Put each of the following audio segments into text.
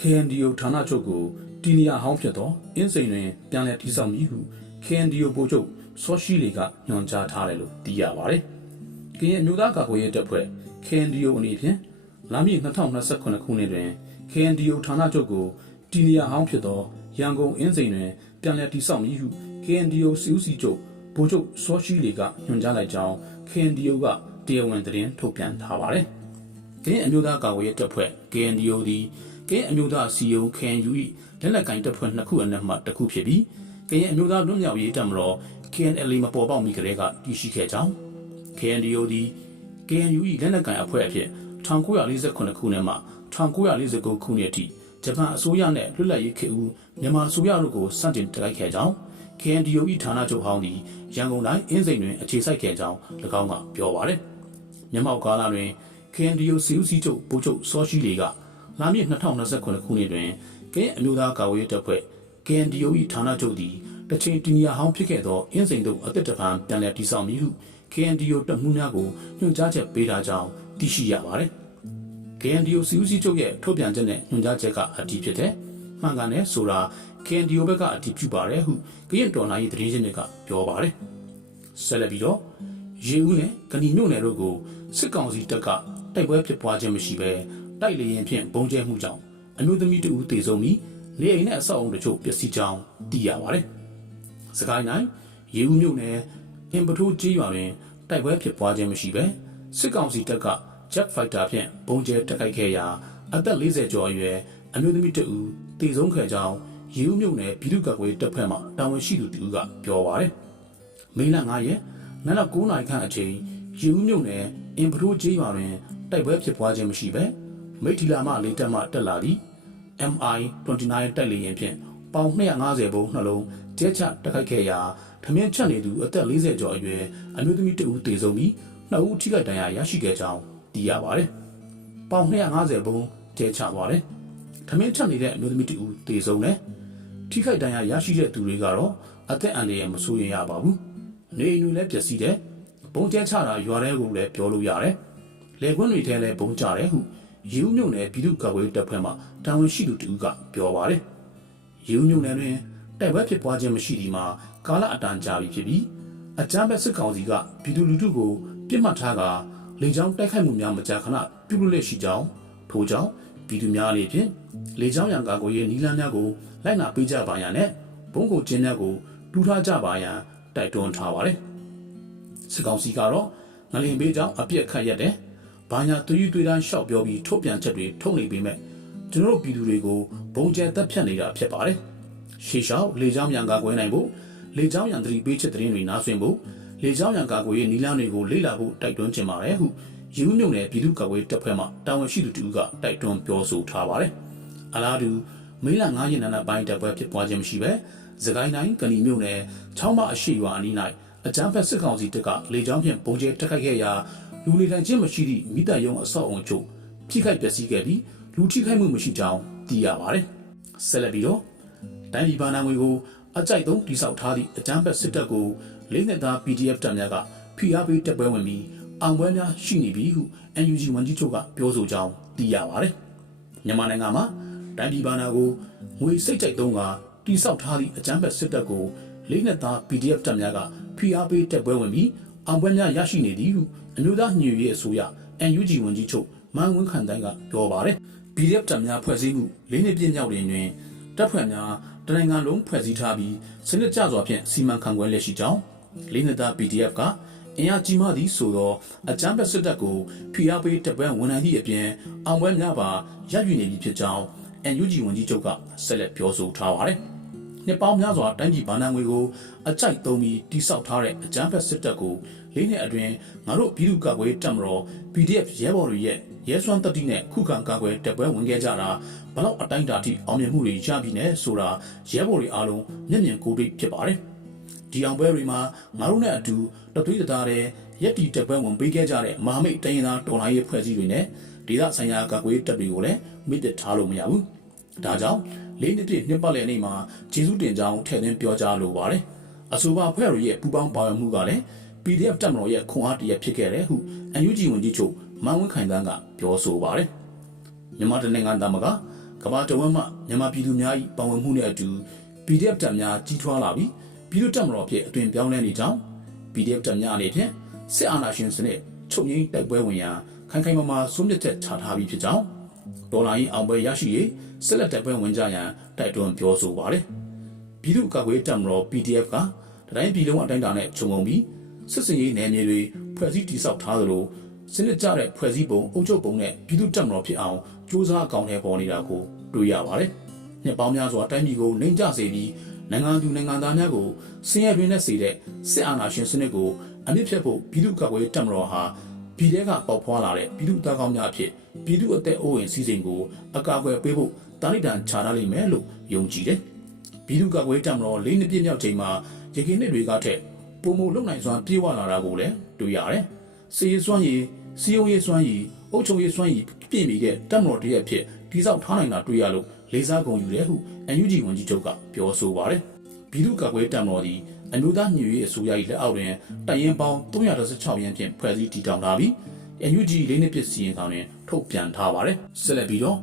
KNDO ဌာနချုပ်ကိုတီနီယာဟောင်းဖြစ်သောအင်းစိန်တွင်ပြန်လည်တည်ဆောက်မည်ဟု KNDO ဗိုလ်ချုပ်စောရှိလီကညွှန်ကြားထားတယ်လို့သိရပါတယ်။ကရင်အမျိုးသားကာကွယ်ရေးတပ်ဖွဲ့ KNDO အနေဖြင့်လာမည့်2029ခုနှစ်တွင် KNDO ဌာနချုပ်ကိုတီနီယာဟောင်းဖြစ်သောရန်ကုန်အင်းစိန်တွင်ပြန်လည်တည်ဆောက်မည်ဟု KNDO စီဦးစီချုပ်ဗိုလ်ချုပ်စောရှိလီကညွှန်ကြားလိုက်ကြောင်း KNDO ကတရားဝင်သတင်းထုတ်ပြန်ထားပါတယ်။ကရင်အမျိုးသားကာကွယ်ရေးတပ်ဖွဲ့ KNDO သည် ကရင်အမျိုးသားစီယုံ KNU ၏လက်နက်ကင်တပ်ဖွဲ့နှစ်ခုအနက်မှတစ်ခုဖြစ်ပြီးကရင်အမျိုးသားလွတ်မြောက်ရေးတပ်မတော် KNL မပေါ်ပေါက်မီကတည်းကတည်ရှိခဲ့ကြောင်း KNDO သည် KNU ၏လက်နက်ကင်အဖွဲ့အဖြစ်1948ခုနှစ်မှ1949ခုနှစ်အထိဂျပန်အစိုးရနှင့်လွတ်လပ်ရေးခေတ်ဦးမြန်မာအစိုးရတို့ကိုစတင်တိုက်ခိုက်ခဲ့ကြောင်း KNDO ၏ဌာနချုပ်ဟောင်းသည်ရန်ကုန်တိုင်းအင်းစိန်တွင်အခြေစိုက်ခဲ့ကြောင်း၎င်းကပြောပါသည်မြန်မာကာလတွင် KNDO စီဦးစီးချုပ်ဗိုလ်ချုပ်စောရှိလီက လာမည့်2029ခုနှစ်တွင်ကရင်အမျိုးသားကာကွယ်ရေးတပ်ဖွဲ့ KNDO ၏ဌာနချုပ်သည်တချိန်တီနီယာဟောင်းဖြစ်ခဲ့သောအင်းစိန်တို့အသက်တပံပြန်လည်တည်ဆောက်မည်ဟု KNDO တပ်မှုများကိုညွှန်ကြားချက်ပေးထားကြောင်းသိရှိရပါသည် KNDO စီဦးစီးချုပ်ရဲ့ထုတ်ပြန်ချက်နဲ့ညွှန်ကြားချက်ကအတည်ဖြစ်တဲ့မှန်ကန်တဲ့ဆိုတာ KNDO ဘက်ကအတည်ပြုပါတယ်ဟုကရင်တော်နာရေးသတင်းချင်းတွေကပြောပါတယ်ဆက်လက်ပြီးတော့ရေဦးနဲ့ကဏီမြို့နယ်တို့ကိုစစ်ကောင်စီတပ်ကတိုက်ပွဲဖြစ်ပွားခြင်းမရှိဘဲ တိုက်လေရင်ဖြင့်ဘုံကျဲမှုကြောင့်အမျိုးသမီးတဦးသေဆုံးပြီးနေအိမ်နဲ့အဆောက်အုံတချို့ပျက်စီးကြောင်းသိရပါတယ်။စကိုင်းတိုင်းရေဦးမြို့နယ်အင်ပထိုးကျေးရွာတွင်တိုက်ပွဲဖြစ်ပွားခြင်းမရှိဘဲစစ်ကောင်စီတပ်က Jet Fighter ဖြင့်ဘုံကျဲတိုက်ခိုက်ခဲ့ရာအသက်40ကျော်အရွယ်အမျိုးသမီးတဦးသေဆုံးခဲ့ကြောင်းရေဦးမြို့နယ်ပြည်သူ့ကာကွယ်ရေးတပ်ဖွဲ့မှတာဝန်ရှိသူတဦးကပြောပါတယ်။မေလ9ရက်နနက်9နာရီခန့်အချိန်ရေဦးမြို့နယ်အင်ပထိုးကျေးရွာတွင်တိုက်ပွဲဖြစ်ပွားခြင်းမရှိဘဲ မိထီလာမလေးတက်မှတက်လာသည့် MI 29တိုက်လေရင်ဖြင့်ပေါင်250ဘုံနှလုံးကျဲချတက်ခိုက်ခဲ့ရာထမင်းချက်နေသူအသက်40ကျော်အရွယ်အမျိုးသမီးတဦးသေဆုံးပြီးနှစ်ဦးထိခိုက်ဒဏ်ရာရရှိခဲ့ကြောင်းသိရပါတယ်။ပေါင်250ဘုံကျဲချသွားတယ်။ထမင်းချက်နေတဲ့အမျိုးသမီးတဦးသေဆုံးတယ်။ထိခိုက်ဒဏ်ရာရရှိတဲ့သူတွေကတော့အသက်အန္တရာယ်မဆိုးရင်ရပါဘူး။နေအိမ်တွေလည်းပျက်စီးတယ်။ဘုံကျဲချတာရွာထဲကိုလည်းပြောလို့ရတယ်။လေခွန်းတွေထဲလည်းဘုံကျတယ်ဟု ရေဦးမြို့နယ်ပြည်သူ့ကာကွယ်ရေးတပ်ဖွဲ့မှတာဝန်ရှိသူတဦးကပြောပါတယ်။ရေဦးမြို့နယ်တွင်တိုက်ပွဲဖြစ်ပွားခြင်းမရှိဒီမှာကာလအတန်ကြာပြီဖြစ်ပြီးအကြမ်းဖက်စစ်ကောင်စီကပြည်သူလူထုကိုပြစ်မှတ်ထားကလေကြောင်းတိုက်ခိုက်မှုများမကြာခဏပြုလုပ်လက်ရှိကြောင်းထို့ကြောင့်ပြည်သူများအနေဖြင့်လေကြောင်းရန်ကာကွယ်ရေးနီလန်းများကိုလိုက်နာပေးကြပါရန်နဲ့ဘုံကိုကျင်းများကိုတူထားကြပါရန်တိုက်တွန်းထားပါတယ်။စစ်ကောင်စီကတော့ငလင်ပေးကြောင်းအပြစ်ခတ်ရက်တယ်။ ဘာညာသွေးသွေးတန်းရှောက်ပြောပြီးထုတ်ပြန်ချက်တွေထုတ်နေပေမဲ့ကျွန်တော်တို့ပြည်သူတွေကိုဘုံကျဲတက်ဖြတ်နေတာဖြစ်ပါတယ်။ရှေ့လျှောက်လေကြောင်းရန်ကာကွယ်နိုင်ဖို့လေကြောင်းရန်သတိပေးချက်သတင်းတွေနားဆွင့်ဖို့လေကြောင်းရန်ကာကွယ်ရေးနီလန်းတွေကိုလေ့လာဖို့တိုက်တွန်းချင်ပါတယ်ဟုယူးမြုံနယ်ပြည်သူ့ကာကွယ်ရေးတပ်ဖွဲ့မှတာဝန်ရှိသူတူကတိုက်တွန်းပြောဆိုထားပါတယ်။အလားတူမေလ9ရက်နေ့ပိုင်းတပ်ပွဲဖြစ်ပွားခြင်းမရှိဘဲသခိုင်းတိုင်းကဏီမြို့နယ်ချောင်းမအရှိရွာအနီး၌အကြမ်းဖက်စစ်ကောင်စီတပ်ကလေကြောင်းဖြင့်ပုံကျဲတက်ခိုက်ခဲ့ရာ လူလေတန်ချင်းမရှိသည့်မိတပ်ယုံအဆောက်အုံချုပ်ထိခိုက်ပျက်စီးခဲ့ပြီးလူထိခိုက်မှုမရှိကြောင်းသိရပါတယ်။ဆက်လက်ပြီးတော့တိုင်းပြည်ဘာနာငွေကိုအကြိုက်သုံးတိစောက်ထားသည့်အကြမ်းဖက်စစ်တပ်ကိုလေးနှစ်သား PDF တပ်များကဖိအားပေးတပ်ပွဲဝင်ပြီးအောင်ပွဲများရှိနေပြီဟု NUG ဝန်ကြီးချုပ်ကပြောဆိုကြောင်းသိရပါတယ်။မြန်မာနိုင်ငံမှာတိုင်းပြည်ဘာနာကိုငွေစိတ်ကြိုက်သုံးကတိစောက်ထားသည့်အကြမ်းဖက်စစ်တပ်ကိုလေးနှစ်သား PDF တပ်များကဖိအားပေးတပ်ပွဲဝင်ပြီး အောင်ပွဲများရရှိနေသည်ဟုအမျိုးသားညွေရေးအစိုးရ NUG ဝန်ကြီးချုပ်မန်ဝင်းခန်တိုင်းကပြောပါတယ်။ PDF တပ်များဖွဲ့စည်းမှုလေးနှစ်ပြည့်မြောက်တွင်တွင်တပ်ဖွဲ့များတနိုင်ငံလုံးဖွဲ့စည်းထားပြီးစနစ်ကျစွာဖြင့်စီမံခန့်ခွဲလက်ရှိကြောင်းလေးနှစ်သား PDF ကအင်အားကြီးမှသည်ဆိုသောအကြမ်းဖက်စစ်တပ်ကိုဖိအားပေးတပ်ပွဲဝန်ထမ်းသည့်အပြင်အောင်ပွဲများပါရယူနေပြီဖြစ်ကြောင်း NUG ဝန်ကြီးချုပ်ကဆက်လက်ပြောဆိုထားပါတယ်။ နှစ်ပေါင်းများစွာတိုင်းပြည်ဗာဏငွေကိုအကြိုက်သုံးပြီးတိစောက်ထားတဲ့အကြမ်းဖက်စစ်တပ်ကိုလေးနှစ်အတွင်းငါတို့ပြည်သူ့ကာကွယ်တပ်မတော် PDF ရဲဘော်တွေရဲ့ရဲစွမ်းတက်တိနဲ့ခုခံကာကွယ်တပ်ပွဲဝင်ခဲ့ကြတာဘလောက်အတိုင်းအတာထိအောင်မြင်မှုတွေရပြီနဲ့ဆိုတာရဲဘော်တွေအားလုံးမျက်မြင်ကိုယ်တွေ့ဖြစ်ပါတယ်ဒီအောင်ပွဲတွေမှာငါတို့နဲ့အတူတသွေးတသားတဲ့ရက်တီတပ်ပွဲဝင်ပေးခဲ့ကြတဲ့မဟာမိတ်တိုင်းရင်းသားတော်လှန်ရေးဖွဲ့စည်းတွေနဲ့ဒေသဆိုင်ရာကာကွယ်တပ်တွေကိုလည်းမိတ်ထားလို့မရဘူး ဒါကြောင့်လေးနှစ်ပြည့်နှစ်ပတ်လည်နေ့မှာကျေးဇူးတင်ကြောင်းထည့်သွင်းပြောကြားလိုပါတယ်အဆိုပါဖွဲ့တွေရဲ့ပူပေါင်းပါဝင်မှုကလည်း PDF တပ်မတော်ရဲ့ခွန်အားတရက်ဖြစ်ခဲ့တယ်ဟု UNG ဝန်ကြီးချုပ်မန်ဝင်းခိုင်တန်းကပြောဆိုပါတယ်။မြန်မာတနိုင်ငံသားမကကမ္ဘာတဝန်းမှမြန်မာပြည်သူများ၏ပါဝင်မှုနဲ့အတူ PDF တပ်များကြီးထွားလာပြီးပြည်သူတပ်မတော်ဖြစ်အသွင်ပြောင်းလဲနေကြောင်း PDF တပ်များအနေဖြင့်စစ်အာဏာရှင်စနစ်ချုပ်ငြိမ်းတိုက်ပွဲဝင်ရန်ခိုင်ခိုင်မာမာဆုံးဖြတ်ချက်ချထားပြီးဖြစ်ကြောင်း ဒေါ်လာရင်အောင်ပွဲရရှိရေးဆက်လက်တိုက်ပွဲဝင်ကြရန်တိုက်တွန်းပြောဆိုပါတယ်။ပြည်သူ့ကာကွယ်တပ်မတော် PDF ကတိုင်းပြည်လုံးအတိုင်းအတာနဲ့ခြုံငုံပြီးစစ်စင်ရေးနယ်မြေတွေဖွဲ့စည်းတည်ဆောက်ထားသလိုစနစ်ကျတဲ့ဖွဲ့စည်းပုံအုပ်ချုပ်ပုံနဲ့ပြည်သူ့တပ်မတော်ဖြစ်အောင်စူးစမ်းအကောင့်ထဲပေါ်နေတာကိုတွေ့ရပါတယ်။နှစ်ပေါင်းများစွာတိုင်းပြည်ကိုနှိမ်ကျစေပြီးနိုင်ငံသူနိုင်ငံသားများကိုဆင်းရဲတွင်နဲ့စေတဲ့စစ်အာဏာရှင်စနစ်ကိုအမြင့်ဖြတ်ဖို့ပြည်သူ့ကာကွယ်တပ်မတော်ဟာ ပြည်ထဲကပေါက်ဖွာလာတဲ့ပြည်သူ့သားကောင်းများအဖြစ်ပြည်သူ့အသက်အိုးအိမ်စီးစိမ်ကိုအကာအကွယ်ပေးဖို့တာလိတန်ချထားလိမ့်မယ်လို့ယုံကြည်တယ်။ပြည်သူ့ကာကွယ်တပ်မတော်လေးနှစ်ပြည့်မြောက်ချိန်မှာရခိုင်နှစ်တွေကထက်ပုံမလုံနိုင်စွာပြေးဝလာတာကိုလည်းတွေ့ရတယ်။စီရေးစွမ်းရည်စီယုံရေးစွမ်းရည်အုပ်ချုပ်ရေးစွမ်းရည်ပြည့်မီတဲ့တပ်မတော်တရက်ဖြစ်တိစောက်ထားနိုင်တာတွေ့ရလို့လေးစားကုန်ယူတယ်ဟု UNG ဝန်ကြီးချုပ်ကပြောဆိုပါတယ်။ပြည်သူ့ကာကွယ်တပ်မတော်ဒီ အမျိုးသားညွေရေးအစိုးရ၏လက်အောက်တွင်တိုင်ရင်ပေါင်း316ရန်ဖြင့်ဖွဲ့စည်းတည်ထောင်ထားပြီး NUG လေးနှစ်ပြည့်စီရင်ကောင်တွင်ထုတ်ပြန်ထားပါတယ်။ဆက်လက်ပြီးတော့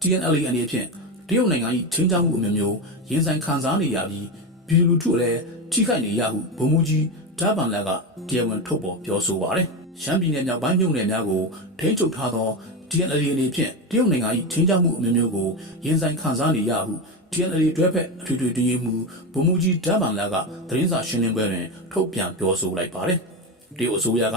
TNLA အနေဖြင့်တရုတ်နိုင်ငံ၏ချင်းချောင်းမှုအမျိုးမျိုးရင်ဆိုင်ခံစားနေရပြီးပြည်သူလူထုလည်းထိခိုက်နေရဟုဗိုလ်မှူးကြီးဓာပန်လက်ကတရားဝင်ထုတ်ပေါ်ပြောဆိုပါတယ်။ရှမ်းပြည်နယ်မြောက်ပိုင်းမြို့နယ်များကိုထိန်းချုပ်ထားသော TNLA အနေဖြင့်တရုတ်နိုင်ငံ၏ချင်းချောင်းမှုအမျိုးမျိုးကိုရင်ဆိုင်ခံစားနေရဟု TNLA တွဲဖက်အထွေထွေတည်ငြိမ်မှုဗိုလ်မှူးကြီးဓာပန်လက်ကသတင်းစာရှင်းလင်းပွဲတွင်ထုတ်ပြန်ပြောဆိုလိုက်ပါတယ်။တရုတ်အစိုးရက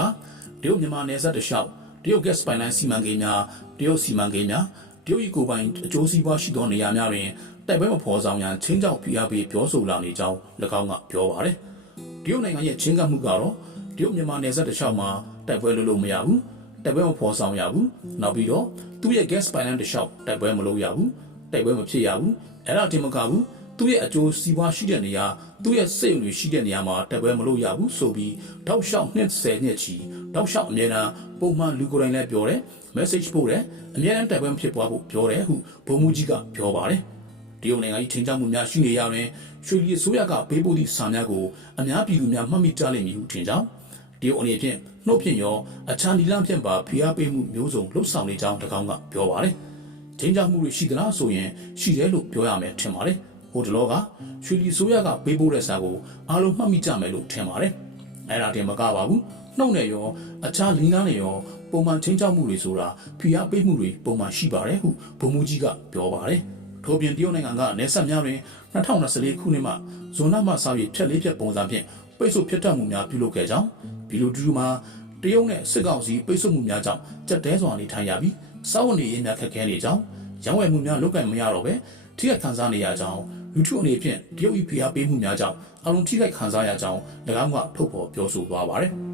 တရုတ်မြန်မာနယ်စပ်တလျှောက်တရုတ် gas pipeline စီမံကိန်းများတရုတ်စီမံကိန်းများတရုတ်၏ကိုယ်ပိုင်အကျိုးစီးပွားရှိသောနေရာများတွင်တိုက်ပွဲမဖော်ဆောင်ရန်ချင်းကြောက်ဖိအားပေးပြောဆိုလာနေကြောင်း၎င်းကပြောပါတယ်။တရုတ်နိုင်ငံရဲ့ချင်းကပ်မှုကတော့တရုတ်မြန်မာနယ်စပ်တစ်လျှောက်မှာတိုက်ပွဲလုပ်လို့မရဘူး။ တိုက်ပွဲမဖော်ဆောင်ရဘူး။နောက်ပြီးတော့သူ့ရဲ့ gas pipeline တစ်လျှောက်တိုက်ပွဲမလုပ်ရဘူး။တိုက်ပွဲမဖြစ်ရဘူး။အဲ့ဒါတင်မကဘူး။သူ့ရဲ့အကျိုးစီးပွားရှိတဲ့နေရာသူ့ရဲ့စိတ်ဝင်ရှိတဲ့နေရာမှာတိုက်ပွဲမလုပ်ရဘူးဆိုပြီးတောက်လျှောက်နှစ်10နှစ်ချီတောက်လျှောက်အမြဲတမ်းပုံမှန်လူကိုယ်တိုင်လည်းပြောတယ် message ပို့တယ်အမြဲတမ်းတိုက်ပွဲဖြစ်ပွားဖို့ပြောတယ်ဟုဘုံမူကြီးကပြောပါတယ်တရုတ်နိုင်ငံ၏ထင်ရှားမှုများရှိနေရတွင်ရွှေလီအစိုးရကဘေးပို့သည့်စာများကိုအများပြည်သူများမှတ်မိကြလိမ့်မည်ဟုထင်ကြောင်း တရုတ်အနေဖြင့်နှုတ်ဖြင့်ရောအခြားနီလန့်ဖြင့်ပါဖိအားပေးမှုမျိုးစုံလှုပ်ဆောင်နေကြောင်းတကောင်ကပြောပါတယ်ထင်ရှားမှုတွေရှိသလားဆိုရင်ရှိတယ်လို့ပြောရမယ်ထင်ပါတယ်ဟိုတလောကရွှေလီဆိုးရကပေးပို့တဲ့စာကိုအားလုံးမှတ်မိကြမယ်လို့ထင်ပါတယ်။အဲ့ဒါတင်မကပါဘူး။နှုတ်နဲ့ရောအခြားလင်းကားနဲ့ရောပုံမှန်ချင်းချောက်မှုတွေဆိုတာဖိအားပေးမှုတွေပုံမှန်ရှိပါတယ်ဟုဗိုလ်မှူးကြီးကပြောပါတယ်။ထို့ပြင်တရုတ်နိုင်ငံကနေဆက်များတွင်2024ခုနှစ်မှဇွန်လမှစပြီးဖြတ်လေးဖြတ်ပုံစံဖြင့် ပိတ်ဆို့ဖြတ်တက်မှုများပြုလုပ်ခဲ့ကြောင်းဘီလိုတူတူမှာတရုတ်နဲ့စစ်ကောင်စီပိတ်ဆို့မှုများကြောင့်ကြက်တဲစွာနေထိုင်ရပြီးစောင့်နေရင်းများခက်ခဲနေကြောင်းရောင်းဝယ်မှုများလုပ်ကင်မရတော့ပဲထိခိုက်ခံစားနေရကြောင်းလူထုအနေဖြင့်တရုတ်ဤဖိအားပေးမှုများကြောင့်အလုံးထိခိုက်ခံစားရကြောင်း၎င်းကထုတ်ဖော်ပြောဆိုသွားပါတယ်။